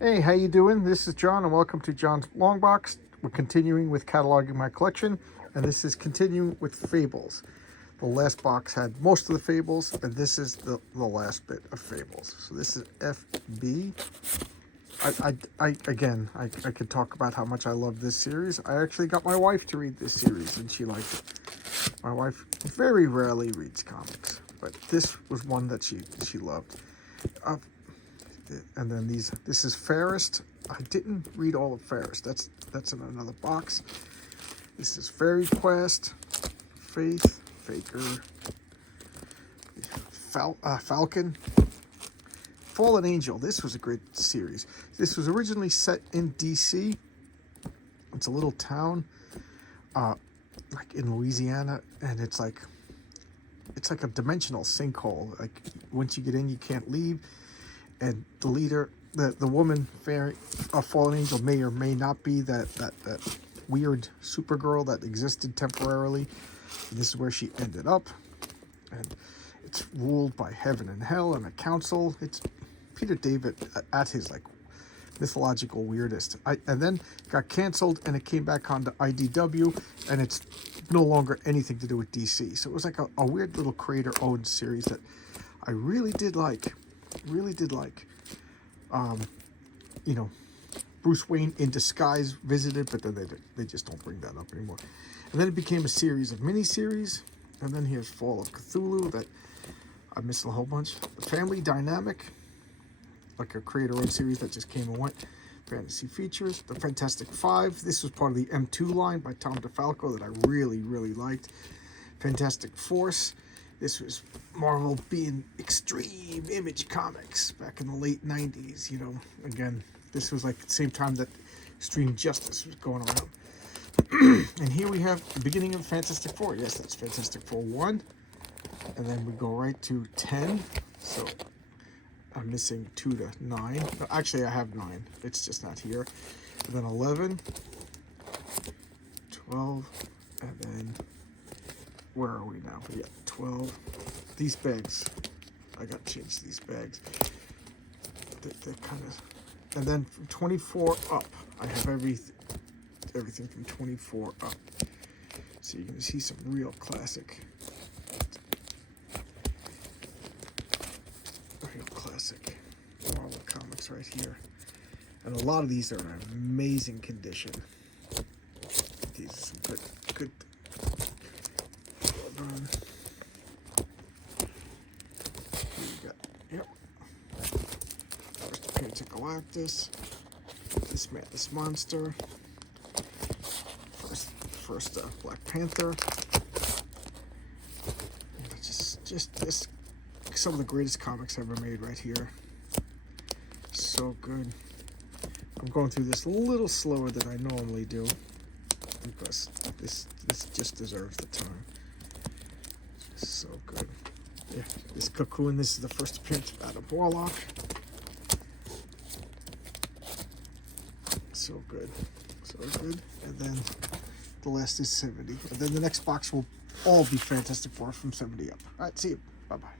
Hey, how you doing? This is John, and welcome to John's Longbox. We're continuing with cataloging my collection, and this is continuing with Fables. The last box had most of the Fables, and this is the last bit of Fables. So this is FB. I could talk about how much I love this series. I actually got my wife to read this series, and she liked it. My wife very rarely reads comics, but this was one that she loved. And then this is Fairest. I didn't read all of Fairest. That's in another box. This is Fairy Quest, Faith, Faker, Falcon, Fallen Angel. This was a great series. This was originally set in DC. It's a little town, like in Louisiana, and it's like a dimensional sinkhole. Like once you get in, you can't leave. And the leader, the woman, fairy, Fallen Angel, may or may not be that weird Supergirl that existed temporarily. And this is where she ended up, and it's ruled by heaven and hell and a council. It's Peter David at his like mythological weirdest. And then got canceled, and it came back onto IDW, and it's no longer anything to do with DC. So it was like a weird little creator-owned series that I really did like. You know, Bruce Wayne in disguise visited, but then they just don't bring that up anymore. And then it became a series of miniseries, and then here's Fall of Cthulhu that I missed a whole bunch. The Family Dynamic, like a creator-owned series that just came and went. Fantasy Features, The Fantastic Five. This was part of the M2 line by Tom DeFalco that I really liked. Fantastic Force. This was Marvel being Extreme Image Comics back in the late 90s, you know. Again, this was like the same time that Extreme Justice was going around. And here we have the beginning of Fantastic Four. Yes, that's Fantastic Four 1. And then we go right to 10. So I'm missing 2 to 9. No, actually, I have 9. It's just not here. And then 11, 12, and then... where are we now? Yeah, 12. These bags, I got to change these bags. They're kind of, and then from 24 up, I have everything from 24 up. So you can see some real classic Marvel comics right here. And a lot of these are in amazing condition. These are some good. Here we got, yep. First appearance of Galactus, this monster, first Black Panther. Just this, some of the greatest comics ever made right here. So good. I'm going through this a little slower than I normally do because this just deserves the time. So good. Yeah, this Cocoon, this is the first appearance of Adam Warlock. So good. And then the last is 70. And then the next box will all be Fantastic Four from 70 up. All right, see you. Bye-bye.